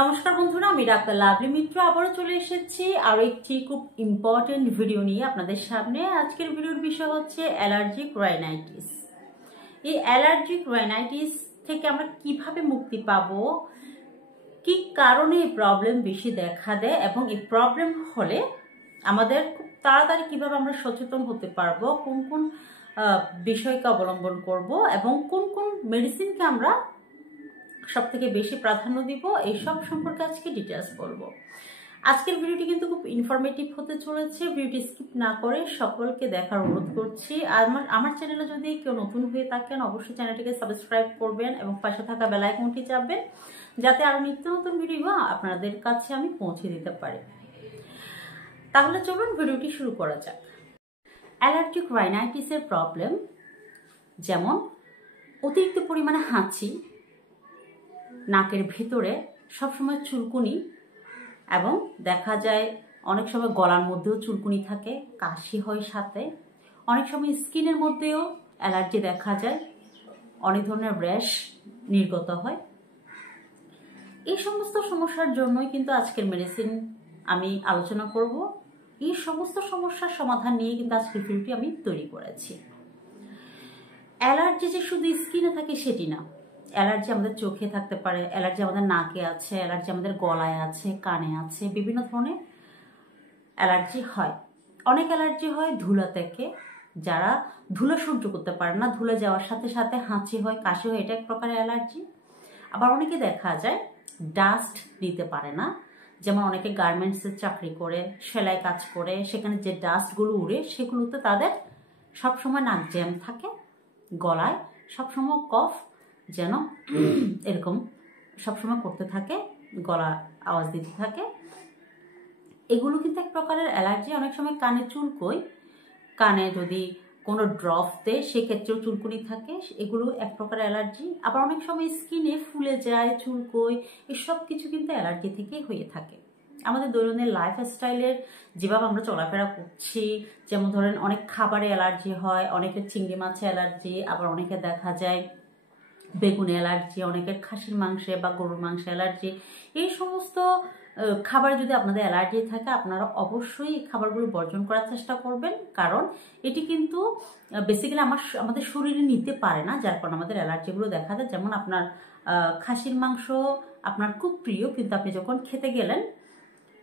নমস্কার বন্ধুরা, আমি ডাক্তার লাভলি মিত্র আবারও চলে এসেছি আর একটি খুব ইম্পর্টেন্ট ভিডিও নিয়ে আপনাদের সামনে। আজকের ভিডিওর বিষয় হচ্ছে অ্যালার্জিক রাইনাইটিস। এই অ্যালার্জিক রাইনাইটিস থেকে আমরা কিভাবে মুক্তি পাবো, কি কারণে এই প্রবলেম বেশি দেখা দেয় এবং এই প্রবলেম হলে আমাদের খুব তাড়াতাড়ি কিভাবে আমরা সচেতন হতে পারবো, কোন কোন বিষয়কে অবলম্বন করব এবং কোন কোন মেডিসিনকে আমরা সব থেকে বেশি প্রাধান্য দিব, এইসব সম্পর্কে আজকে ডিটেলস বলবো। আজকের ভিডিওটি কিন্তু খুব ইনফরমেটিভ হতে চলেছে। ভিডিওটি স্কিপ না করে সকলকে দেখার অনুরোধ করছি। আর আমার চ্যানেলে যদি কেউ নতুন হয়ে থাকেন অবশ্যই চ্যানেলটিকে সাবস্ক্রাইব করবেন এবং পাশে থাকা বেল আইকনটি চাপবেন, যাতে আরো নিত্য নতুন ভিডিও আপনাদের কাছে আমি পৌঁছে দিতে পারি। তাহলে চলুন ভিডিওটি শুরু করা যাক। অ্যালার্জিক রাইনাইটিসের প্রবলেম যেমন অতিরিক্ত পরিমাণে হাঁচি, নাকের ভিতরে সবসময় চুলকুনি এবং দেখা যায় অনেক সময় গলার মধ্যেও চুলকুনি থাকে, কাশি হয়, সাথে অনেক সময় স্কিনের মধ্যেও অ্যালার্জি দেখা যায়, অনেক ধরনের র্যাশ নির্গত হয়। এই সমস্ত সমস্যার জন্যই কিন্তু আজকের মেডিসিন আমি আলোচনা করব। এই সমস্ত সমস্যার সমাধান নিয়ে কিন্তু আজকের ভিডিওটি আমি তৈরি করেছি। অ্যালার্জি যে শুধু স্কিনে থাকে সেটি না, অ্যালার্জি আমাদের চোখে থাকতে পারে, অ্যালার্জি আমাদের নাকে আছে, অ্যালার্জি আমাদের গলায় আছে, কানে আছে, বিভিন্ন ধরনের অ্যালার্জি হয়। অনেক অ্যালার্জি হয় ধুলা থেকে, যারা ধুলো সহ্য করতে পারে না, ধুলে যাওয়ার সাথে সাথে হাঁচি হয়, কাশি হয়, এটা এক প্রকারের অ্যালার্জি। আবার অনেকে দেখা যায় ডাস্ট নিতে পারে না, যেমন অনেকে গার্মেন্টসের চাকরি করে, সেলাই কাজ করে, সেখানে যে ডাস্টগুলো উড়ে সেগুলোতে তাদের সবসময় নাক জ্যাম থাকে, গলায় সবসময় কফ যেন এরকম সবসময় করতে থাকে, গলা আওয়াজ দিতে থাকে। এগুলো কিন্তু এক প্রকারের অ্যালার্জি। অনেক সময় কানে চুলকোয়, কানে যদি কোনো ড্রপ দেয় সেক্ষেত্রেও চুলকুনি থাকে, এগুলো এক প্রকার অ্যালার্জি। আবার অনেক সময় স্কিনে ফুলে যায়, চুলকোয়, এসব কিছু কিন্তু অ্যালার্জি থেকেই হয়ে থাকে। আমাদের দৈনন্দিন লাইফস্টাইলের যেভাবে আমরা চলাফেরা করছি, যেমন ধরেন অনেক খাবারে অ্যালার্জি হয়, অনেকের চিংড়ি মাছে অ্যালার্জি, আবার অনেকে দেখা যায় বেগুনে অ্যালার্জি, অনেকের খাসির মাংসে বা গরুর মাংসে অ্যালার্জি। এই সমস্ত খাবারে যদি আপনাদের অ্যালার্জি থাকে আপনারা অবশ্যই এই খাবারগুলো বর্জন করার চেষ্টা করবেন, কারণ এটি কিন্তু বেসিক্যালি আমাদের শরীরে নিতে পারে না, যার কারণে আমাদের অ্যালার্জিগুলো দেখা যায়। যেমন আপনার খাসির মাংস আপনার খুব প্রিয়, কিন্তু আপনি যখন খেতে গেলেন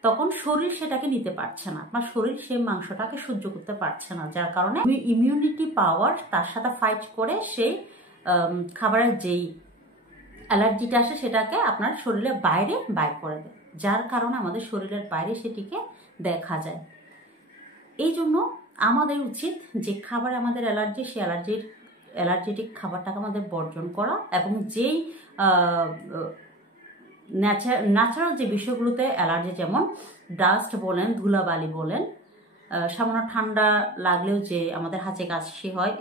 তখন শরীর সেটাকে নিতে পারছে না, আপনার শরীর সেই মাংসটাকে সহ্য করতে পারছে না, যার কারণে ইমিউনিটি পাওয়ার তার সাথে ফাইট করে সেই খাবারের যেই অ্যালার্জিটা আসে সেটাকে আপনার শরীরের বাইরে বাইর করে দেয়, যার কারণে আমাদের শরীরের বাইরে সেটিকে দেখা যায়। এই জন্য আমাদের উচিত যে খাবারে আমাদের অ্যালার্জি, সেই অ্যালার্জেটিক খাবারটাকে আমাদের বর্জন করা এবং যেই ন্যাচারাল যে বিষয়গুলোতে অ্যালার্জি, যেমন ডাস্ট বলেন, ধুলাবালি বলেন, সামান্য ঠান্ডা লাগলেও যে আমাদের হাঁচি কাশি হয়,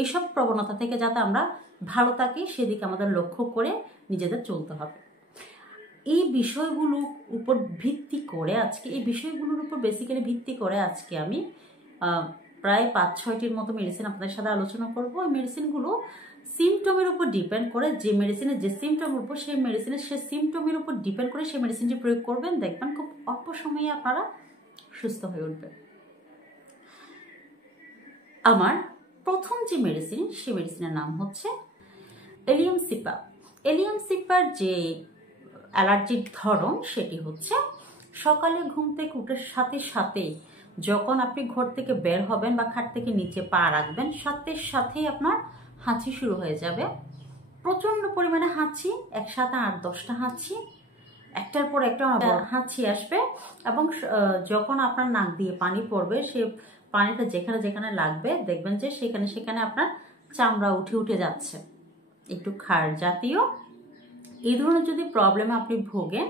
এইসব প্রবণতা থেকে যাতে আমরা ভালো থাকি সেদিকে আমাদের লক্ষ্য করে নিজেদের চলতে হবে। এই বিষয়গুলোর উপর ভিত্তি করে বেসিক্যালি ভিত্তি করে আজকে আমি প্রায় 5-6টির মতো মেডিসিন আপনাদের সাথে আলোচনা করব। এই মেডিসিনগুলো সিমটমের উপর ডিপেন্ড করে, যে মেডিসিনের যে সিমটমের উপর, সেই মেডিসিনের সে সিমটমের উপর ডিপেন্ড করে সেই মেডিসিনটি প্রয়োগ করবেন, দেখবেন খুব অল্প সময়ে আপনারা সুস্থ হয়ে উঠবেন। আমার প্রথম যে মেডিসিন, সেই মেডিসিনের নাম হচ্ছে এলিয়াম সিপা। এলিয়াম সিপার যে অ্যালার্জির ধরন সেটি হচ্ছে সকালে ঘুম থেকে উঠে সাথে সাথে যখন আপনি ঘর থেকে বের হবেন বা খাট থেকে নিচে পা রাখবেন, সাথে সাথেই আপনার হাঁচি শুরু হয়ে যাবে, প্রচন্ড পরিমাণে হাঁচি, একসাথে 8-10টা হাঁচি, একটার পর একটা হাঁচি আসবে এবং যখন আপনার নাক দিয়ে পানি পড়বে, সে পানিটা যেখানে যেখানে লাগবে দেখবেন যে সেখানে সেখানে আপনার চামড়া উঠে উঠে যাচ্ছে, একটু খার জাতীয়। এই ধরনের যদি প্রবলেমে আপনি ভোগেন,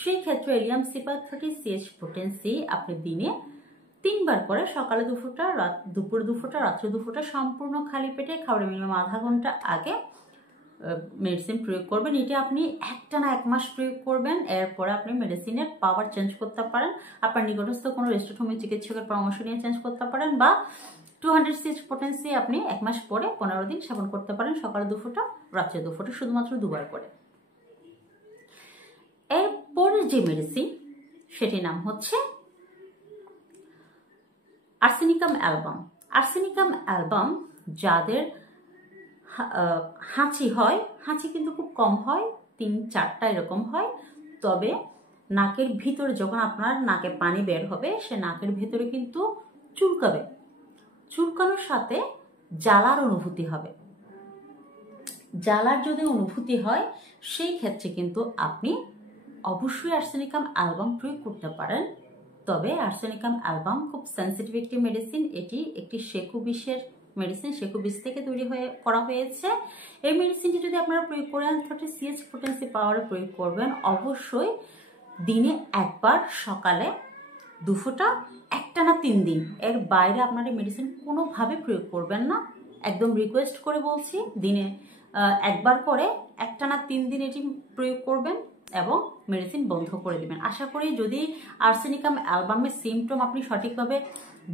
সেই ক্ষেত্রে এলিয়াম সিপা 30 CH পোটেন্সি আপনি দিনে 3 বার করে, সকালে 2 ফোঁটা, দুপুরে 2 ফোঁটা, রাত্রে 2 ফোঁটা, সম্পূর্ণ খালি পেটে খাবারের মিনিমাম আধা ঘন্টা আগে মেডিসিন প্রয়োগ করবেন। এটা আপনি একটানা 1 মাস প্রয়োগ করবেন, এরপরে আপনি মেডিসিনের পাওয়ার চেঞ্জ করতে পারেন, আপনার নিকটস্থ কোনো রেস্টোটোমি চিকিৎসকের পরামর্শ নিয়ে চেঞ্জ করতে পারেন, বা 200 CH পোটেন্সি আপনি 1 মাস পরে 15 দিন সেবন করতে পারেন, সকালে 2 ফোঁটা, রাত্রে 2 ফোঁটা, শুধুমাত্র 2 বার করে। এর যে মেডিসিন সেটির নাম হচ্ছে আর্সেনিকাম অ্যালবাম। আর্সেনিকাম অ্যালবাম যাদের হাঁচি হয়, হাঁচি কিন্তু খুব কম হয়, 3-4টা এরকম হয়, তবে নাকের ভিতরে যখন আপনার নাকে পানি বের হবে সে নাকের ভিতরে কিন্তু চুলকাবে, চুলকানোর সাথে জ্বালার অনুভূতি হবে। জ্বালার যদি অনুভূতি হয় সেই ক্ষেত্রে কিন্তু আপনি অবশ্যই আর্সেনিকাম অ্যালবাম প্রয়োগ করতে পারেন। তবে আর্সেনিকাম অ্যালবাম খুব সেন্সিটিভ একটি মেডিসিন, এটি একটি শেকু বিষের মেডিসিন, শেকু বিষ থেকে তৈরি করা হয়েছে। এই মেডিসিনটি যদি আপনারা প্রয়োগ করেন 30 CH পোটেন্সি পাওয়ারে প্রয়োগ করবেন, অবশ্যই দিনে একবার সকালে 2 ফোঁটা, একটানা 3 দিন, এর বাইরে আপনারা মেডিসিন কোনোভাবে প্রয়োগ করবেন না। একদম রিকোয়েস্ট করে বলছি, দিনে একবার করে একটানা 3 দিন এটি প্রয়োগ করবেন এবং মেডিসিন বন্ধ করে দিবেন। আশা করি যদি আর্সেনিকাম অ্যালবামের সিমটম আপনি সঠিকভাবে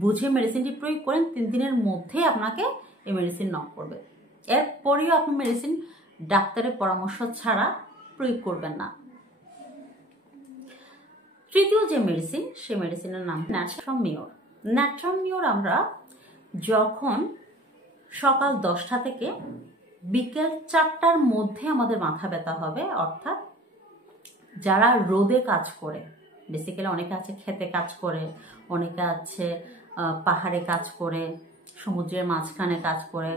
বুঝে মেডিসিনটি প্রয়োগ করেন, 3 দিনের মধ্যে আপনাকে এই মেডিসিন নক করবে। এরপরেও আপনি মেডিসিন ডাক্তারের পরামর্শ ছাড়া প্রয়োগ করবেন না। তৃতীয় যে মেডিসিন, সেই মেডিসিনের নাম ন্যাট্রামিওর। ন্যাট্রামিওর আমরা যখন সকাল 10টা থেকে বিকেল 4টার মধ্যে আমাদের মাথা ব্যথা হবে, অর্থাৎ যারা রোদে কাজ করে, বেসিক্যালি অনেকে আছে খেতে কাজ করে, অনেকে আছে পাহাড়ে কাজ করে, সমুদ্রের মাঝখানে কাজ করে,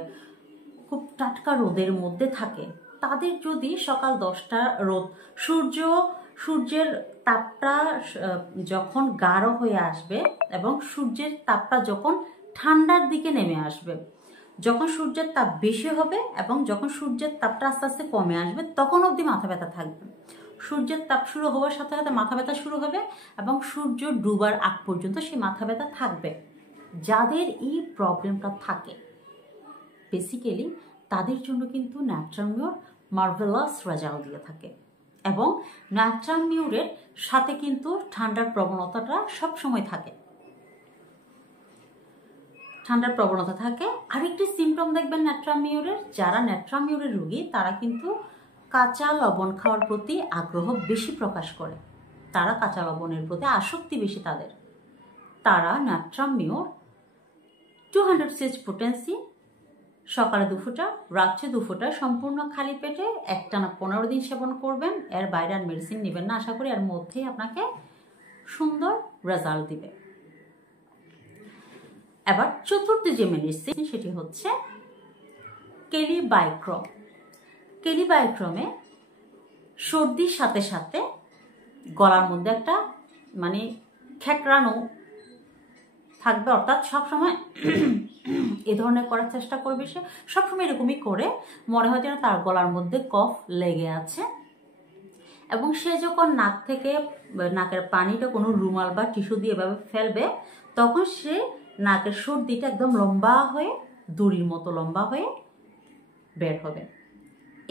খুব টাটকা রোদের মধ্যে থাকে, তাদের যদি সকাল 10টা রোদ সূর্যের তাপটা যখন গাঢ় হয়ে আসবে এবং সূর্যের তাপটা যখন ঠান্ডার দিকে নেমে আসবে, যখন সূর্যের তাপ বেশি হবে এবং যখন সূর্যের তাপটা আস্তে আস্তে কমে আসবে, তখন অবধি মাথা ব্যথা থাকবে। সূর্যের তাপ শুরু হওয়ার সাথে সাথে মাথা ব্যথা শুরু হবে এবং সূর্য ডুবার আগ পর্যন্ত সেই মাথা ব্যথা থাকবে। যাদের এই প্রবলেমটা থাকে বেসিক্যালি তাদের জন্য কিন্তু ন্যাট্রামিওর মার্ভেলাস রেজাল্ট দিয়ে থাকে এবং ন্যাট্রামিওরের সাথে কিন্তু ঠান্ডার প্রবণতাটা সবসময় থাকে, ঠান্ডার প্রবণতা থাকে। আরেকটি সিমটম দেখবেন ন্যাট্রামিওরের, যারা ন্যাট্রামিওরের রোগী তারা কিন্তু কাঁচা লবণ খাওয়ার প্রতি আগ্রহ বেশি প্রকাশ করে, তারা কাঁচা লবণের প্রতি আসক্তি বেশি তাদের। তারা ন্যাট্রামিওর 200 CH পোটেন্সি সকালে 2 ফোঁটা, রাত্রে 2 ফোঁটা সম্পূর্ণ খালি পেটে একটানা 15 দিন সেবন করবেন। এর বাইরে আর মেডিসিন নেবেন না। আশা করি এর মধ্যেই আপনাকে সুন্দর রেজাল্ট দিবে। এবার চতুর্থ যে মেডিসিন সেটি হচ্ছে কেলিবাইক্রম। কেলিবাইক্রমে সর্দির সাথে সাথে গলার মধ্যে একটা মানে খ্যাকড়ানো থাকবে, অর্থাৎ সবসময় এ ধরনের করার চেষ্টা করবে, সে সবসময় এরকমই করে, মনে হয় যেন তার গলার মধ্যে কফ লেগে আছে। এবং সে যখন নাক থেকে নাকের পানিটা কোনো রুমাল বা টিস্যু দিয়ে এভাবে ফেলবে, তখন সে নাকের সর্দিটা একদম লম্বা হয়ে, দড়ির মতো লম্বা হয়ে বের হবে।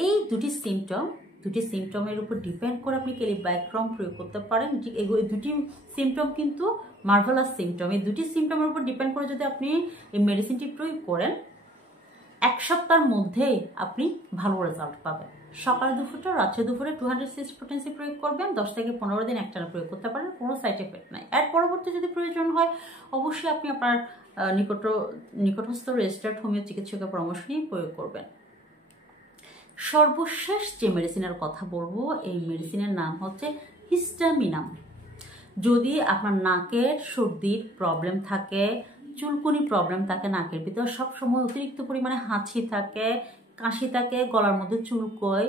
এই দুটি সিমটমের উপর ডিপেন্ড করে আপনি কেলিবাইক্রম প্রয়োগ করতে পারেন। এই দুটি সিমটম কিন্তু মার্ভেলাস সিমটম। এই দুটি সিমটমের উপর ডিপেন্ড করে যদি আপনি এই মেডিসিনটি প্রয়োগ করেন, 1 সপ্তাহের মধ্যেই আপনি ভালো রেজাল্ট পাবেন। সকালে 2 ফোঁটা, রাত্রে 2 ফোঁটা 200 CH পোটেন্সি প্রয়োগ করবেন, 10 থেকে 15 দিন একটানা প্রয়োগ করতে পারেন, কোনো সাইড এফেক্ট নাই। এর পরবর্তী যদি প্রয়োজন হয় অবশ্যই আপনি আপনার নিকটস্থ রেজিস্টার্ড হোমিও চিকিৎসকের পরামর্শ নিয়ে প্রয়োগ করবেন। সর্বশেষ যে মেডিসিনের কথা বলবো, এই মেডিসিনের নাম হচ্ছে হিস্টামিনাম। যদি আপনার নাকের সর্দির প্রবলেম থাকে, চুলকুনি প্রবলেম থাকে, নাকের ভিতর সবসময় অতিরিক্ত পরিমাণে হাঁচি থাকে, কাশি থাকে, গলার মধ্যে চুলকোয়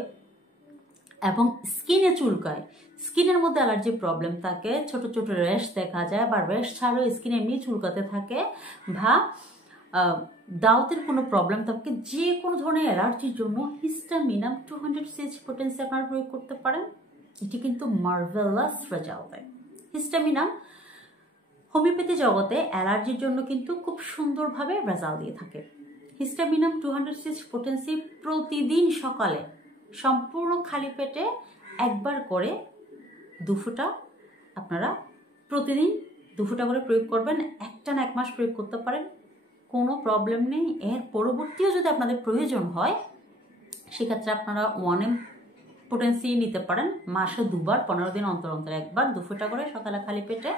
এবং স্কিনে চুলকায়, স্কিনের মধ্যে অ্যালার্জি প্রবলেম থাকে, ছোট ছোট র্যাশ দেখা যায় বা র্যাশ ছাড়াও স্কিন এমনি চুলকাতে থাকে, বা দাউতের কোনো প্রবলেম থাকে, যে কোনো ধরনের অ্যালার্জির জন্য হিস্টামিনাম 200 CH পোটেন্সি আপনারা প্রয়োগ করতে পারেন। এটি কিন্তু মার্ভেলাস রেজাল্ট দেয়। হিস্টামিনাম হোমিওপ্যাথি জগতে অ্যালার্জির জন্য কিন্তু খুব সুন্দরভাবে রেজাল্ট দিয়ে থাকে। হিস্টামিনাম 200 CH পোটেন্সি প্রতিদিন সকালে সম্পূর্ণ খালি পেটে একবার করে 2 ফোঁটা আপনারা প্রতিদিন 2 ফোঁটা করে প্রয়োগ করবেন। একটানা 1 মাস প্রয়োগ করতে পারেন, কোনো প্রবলেম নেই। এর পরবর্তীও যদি আপনাদের প্রয়োজন হয় সেক্ষেত্রে আপনারা 1M পোটেন্সি নিতে পারেন মাসে 2 বার, 15 দিন অন্তর অন্তর 1 বার 2 ফোঁটা করে সকালে খালি পেটে।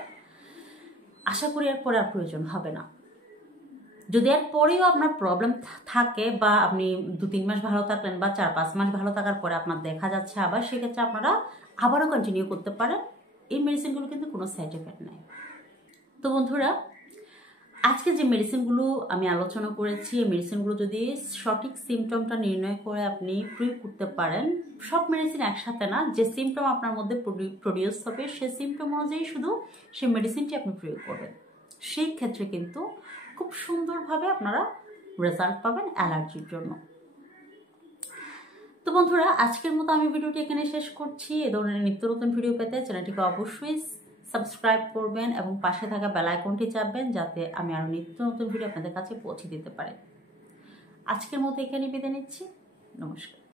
আশা করি এর পরে আর প্রয়োজন হবে না। যদি এর পরেও আপনার প্রবলেম থাকে বা আপনি 2-3 মাস ভালো থাকলেন বা 4-5 মাস ভালো থাকার পরে আপনার দেখা যাচ্ছে আবার, সেক্ষেত্রে আপনারা আবারও কন্টিনিউ করতে পারেন। এই মেডিসিনগুলো কিন্তু কোনো সাইড এফেক্ট নাই। তো বন্ধুরা, আজকে যে মেডিসিনগুলো আমি আলোচনা করেছি, এই মেডিসিনগুলো যদি সঠিক সিমটমটা নির্ণয় করে আপনি প্রয়োগ করতে পারেন, সব মেডিসিন একসাথে না, যে সিমটম আপনার মধ্যে প্রডিউস হবে সেই সিমটম অনুযায়ী শুধু সেই মেডিসিনটি আপনি প্রয়োগ করবেন, সেই ক্ষেত্রে কিন্তু খুব সুন্দরভাবে আপনারা রেজাল্ট পাবেন অ্যালার্জির জন্য। তো বন্ধুরা, আজকের মতো আমি ভিডিওটি এখানে শেষ করছি। এ ধরনের নিত্য নতুন ভিডিও পেতে চ্যানেলটিকে অবশ্যই সাবস্ক্রাইব করবেন এবং পাশে থাকা বেল আইকনটি চাপবেন, যাতে আমি আরও নিত্য নতুন ভিডিও আপনাদের কাছে পৌঁছে দিতে পারি। আজকের মতো এখানে বিদায় নিচ্ছি। নমস্কার।